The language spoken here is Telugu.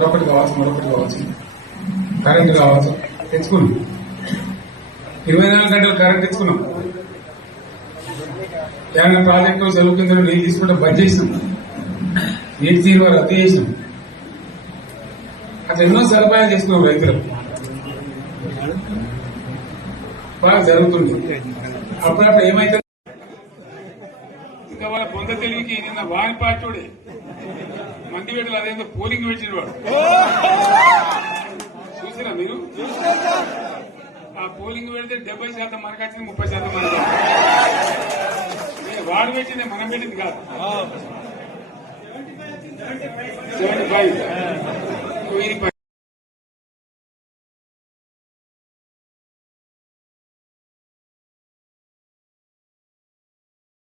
మరొకటి కావచ్చు మరొకటి కావచ్చు. కరెంట్ కావచ్చు. తెచ్చుకున్నాం. ఇరవై నాలుగు గంటలు కరెంట్ తెచ్చుకున్నాం. ఏమైనా ప్రాజెక్టు చెరువు కింద నీళ్ళు తీసుకుంటే బంద్ చేసినాం. నీటి తీరు వారు రద్దు చేసినాం. అట్లా ఎన్నో సదుపాయాలు చేసుకున్నాం రైతులకు బాగా జరుగుతుంది. అప్పుడప్పుడు ఏమైతే ఇంకా వాళ్ళ పొంద తెలివికి నిన్న పార్టీడే మంది పెట్టలు అదేందో పోలింగ్ పెట్టిన వాడు. చూసిరా మీరు? ఆ పోలింగ్ పెడితే డెబ్బై శాతం మనకు వచ్చింది ముప్పై శాతం మనకు. వాడు పెట్టింది మనం పెట్టింది కాదు. Seventy five